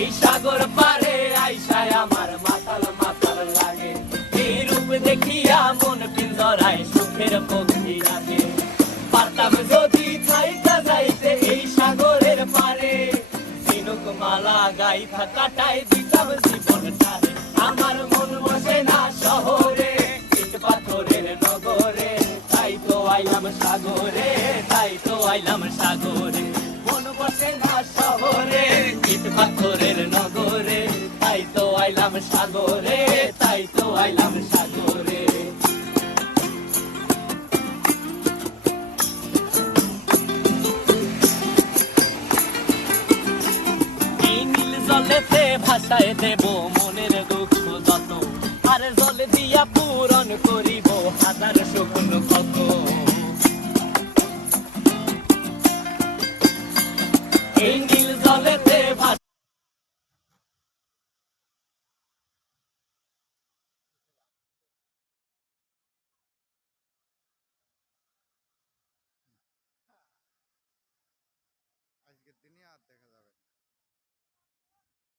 এই সাগর পারে আইসায় আমার মাতাল মাতাল লাগে, এই রূপ দেখিয়া মন পিঞ্জরায় সুখের পক্ষী লাগে। পারতাম যদি থাইকা যাইতে এই সাগরের পারে, ঝিনুক মালা গাইথা কাটাই দিতাম জীবনটারে। আমার মন বসে না শহরে, ইট পাথরের নগরে, তাই তো আইলাম সাগরে, তাই তো আইলাম সাগরে। মন বসে না শহরে, ইট পাথরের নগরে, তাই তো আইলাম সাগরে, তাই তো আইলাম সাগরে। এই নীল জলেতে ভাসায় দেব মনের দুঃখ যত, আর জলে দিয়া পূরণ করিব হাজার স্বপ্ন কত। এই নীল জলেতে আজকের দিনই আর দেখা যাবে।